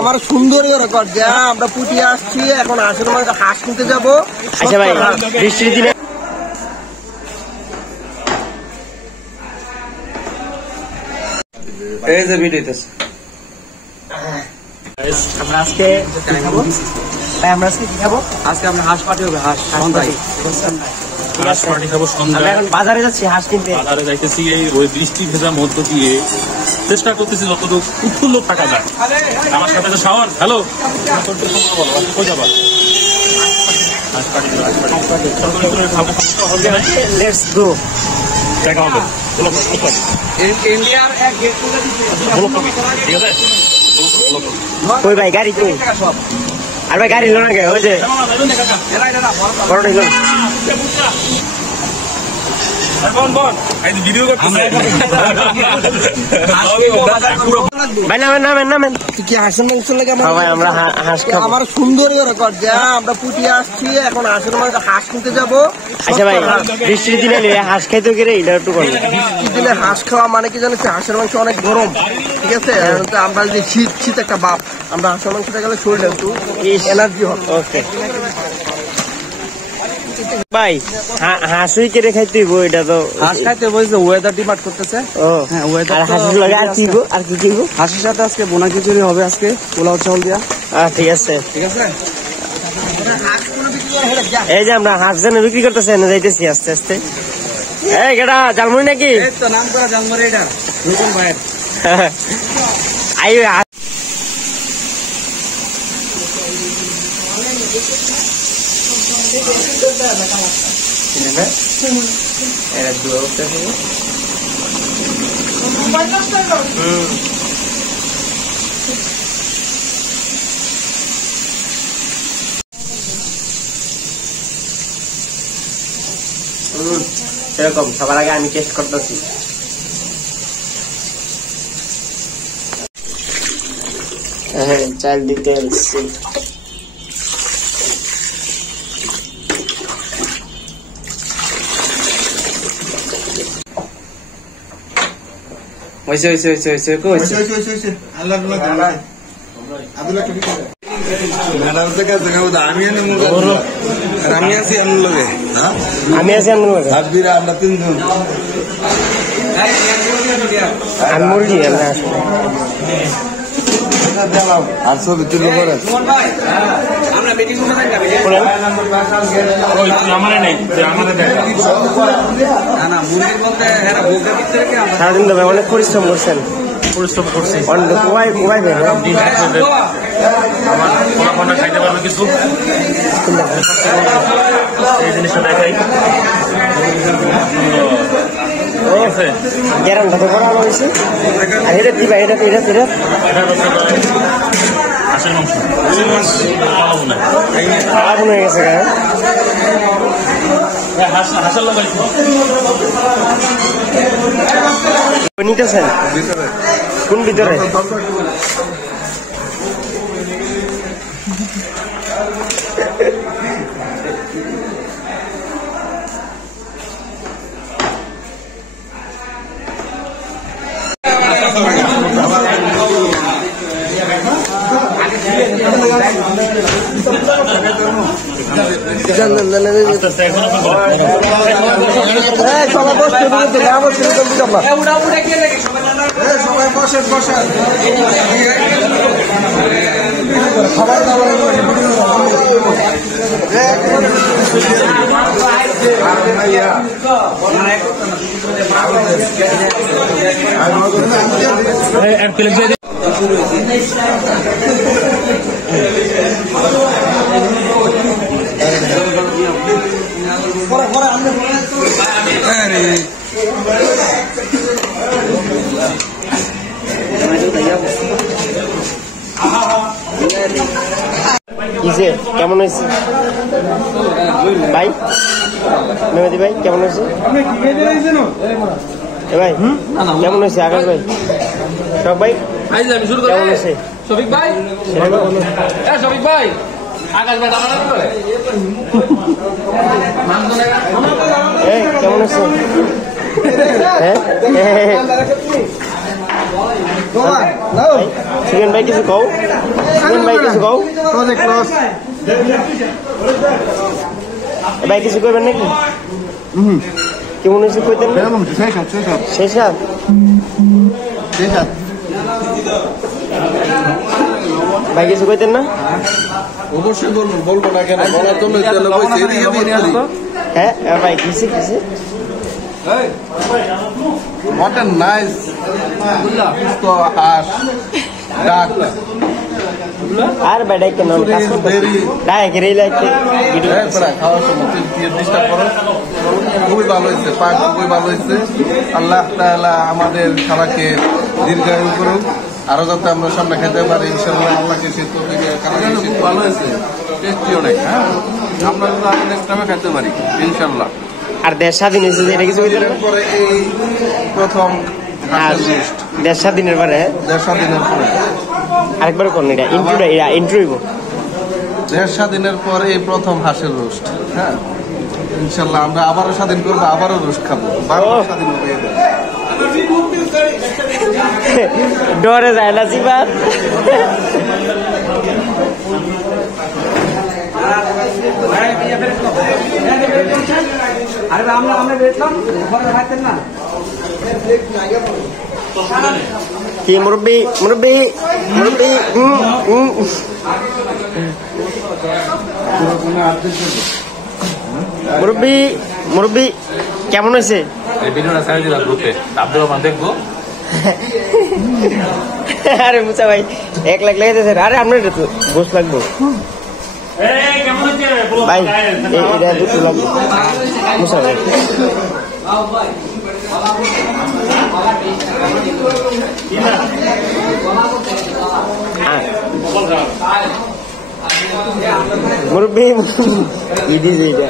আমার সুন্দরী রেকর্ড যা আমরা পুটিয়ে আসছি এখন হাঁসের মাংস হাঁস কিনতে যাবো। আচ্ছা ভাই বৃষ্টির দিনে এই যে ভিডিওতেছে আমরা আজকে খাবো ভাই, আমরা আজকে কি খাবো? আজকে আমরা হাঁস পার্টি হবে, হাঁস হাঁস পার্টি খাবো সন্ধ্যায়। এখন বাজারে যাচ্ছি হাঁস কিনতে, বাজারে যাইতেছি এই ওই বৃষ্টি ভেজা মধ্য দিয়ে চেষ্টা করতেছি যতটুকু উৎফুল্ল থাকা যায়। আমার সাথে তো শাওন, হ্যালো কই যাবা? হাঁস পার্টি খাবো, লেটস গো। দেখা হবে ইন্ডিয়ার এক গেট ঠিক আছে। কই ভাই গাড়ি কই? আর ভাই গাড়ি লোনা গে ওই যে বড় হইলো ভাই নামেন কি হাঁসের মাংস লাগে ভাই আমরা হাঁস খাবো। আমার সুন্দরী রেকর্ড যা আমরা পুটিয়ে আসছি এখন হাঁসের মাংস হাঁস কিনতে যাবো। আচ্ছা ভাই বৃষ্টির দিনে হাঁস খাইতে গেলে এটা একটু করবো। বৃষ্টির দিনে হাঁস খাওয়া মানে কি জানিস, হাঁসের মাংস অনেক গরম, ঠিক আছে। আমরা যে শীত একটা বাপ, আমরা হাঁসের মাংসটা গেলে শরীরটা একটু এনার্জি হবে। ওকে ভাই হাঁসই কেটে খাইতে হইব, এটা তো হাঁস খাইতে বলছে, ওয়েদার ডিমান্ড করতেছে। ও হ্যাঁ ওয়েদার। আর হাঁসের লাগে আর কি গো, আর কি কি গো? হাঁসের সাথে আজকে বোনা খিচুড়ি হবে, আজকে পোলাও চাউল দিয়া। ঠিক আছে ঠিক আছে। এই যে আমরা হাঁস যেন বিক্রি করতেছি এনে যাইতেছি আস্তে আস্তে। এই গেটা জালমুড়ি নাকি? এই তো নাম করা জানবো রে, এটা নতুন ভাইয়ের। আই সেরকম সবার আগে আমি টেস্ট করতেছি। হ্যাঁ চাল দিতে আসছি। হয়েছে হয়েছে হয়েছে হয়েছে হয়েছে আমি আছি আমার লগে, আমি আছি সাব্বিরা, আমরা তিনজন। আমি মুরগি আমরা আসবো আর ছবি তুলে করে আমরা মিটিং করতে আমারে নেই, আমারে দেখ না না মুরগি বলতে এরা বোকের ভিতরে কি আমরা সারাদিন তো ভাই অনেক পরিশ্রম করছেন। পরিশ্রম করছি। অনেক কোয়াই বের আমার ফোনা খাইতে পারবে কিছু এই জিনিসটা দেখাই। গ্যারান্টা তো করা হয়েছে। আর এটা দিবা, এটা হাঁসের মাংস খারাপ হয়ে গেছে। হাঁসের লাগাইছি নিতেছেন কোন ভিতরে? সবাই বসেন বসেন। এক প্লেট দিয়ে কেমন হয়েছে ভাই? মেহেদি ভাই কেমন হয়েছে? ভাই কেমন হয়েছে? আকাশ ভাই, শখ ভাই কেমন হয়েছে? শফিক ভাই, শফিক ভাই, আকাশ ভাই কেমন হয়েছে? সুজন ভাই কিছু কও, সুজন ভাই কিছু কও, প্রজেক্ট লস। ভাই কিছু করবেন নাকি? কেমন হয়েছে কইতেন না? শেষ হাত ভাই কিছু কইতেন না? অবশ্যই বলবো, বলবো না কেন, বলার জন্য তাহলে বলছি, এদিকে বের করি। হ্যাঁ ভাই কিসে কিসে What a nice সুস্থ হাঁস, ডাক। আর ভাই ডাইকে নাম কাজ করতেছি ডাইকে রে লাইকে ভিডিও হ্যাঁ, প্রায় খাওয়ার সময় দিয়ে ডিস্টার্ব করো। খুবই ভালো হয়েছে, পাক খুবই ভালো হয়েছে। আল্লাহ তাআলা আমাদের সবাইকে দীর্ঘায়ু করুন, আরো যাতে আমরা সামনে খেতে পারি ইনশাআল্লাহ। আল্লাহকে সে তৌফিক খুব ভালো হয়েছে, টেস্টি অনেক। হ্যাঁ, আমরা নেক্সট টাইমে খেতে পারি ইনশাআল্লাহ। আর দেশ স্বাধীন হয়েছে এটা কিছু কইতেন না? পরে এই প্রথম আর দেশ স্বাধীনের পরে 1.5 দিনের পরে, আরেকবার কোন এটা ইন্ট্রোটা এটা ইন্ট্রোইব 1.5 দিনের পরে এই প্রথম হাঁসের রোস্ট। হ্যাঁ, ইনশাআল্লাহ আমরা আবারও স্বাধীন করবো, আবারও রোস্ট খাবো, বারবার স্বাধীন হবে। ডরে যায় না জিবাত আরে আমরা বেচলাম ঘরে খাইতেন না। কি মুরব্বি মুরব্বি মুরব্বি মুরব্বি মুরব্বি কেমন হয়েছে? এই ভিডিওটা ছেড়ে দিলাম গ্রুপে, আব্দুর রহমান দেখবো। আরে মুসা ভাই 1 লাখ লেগেছে। আরে আপনার এটা তো গোস লাগবো ভাই, এটা দুটো লাগবে মুসা ভাই। মুরব্বি এটা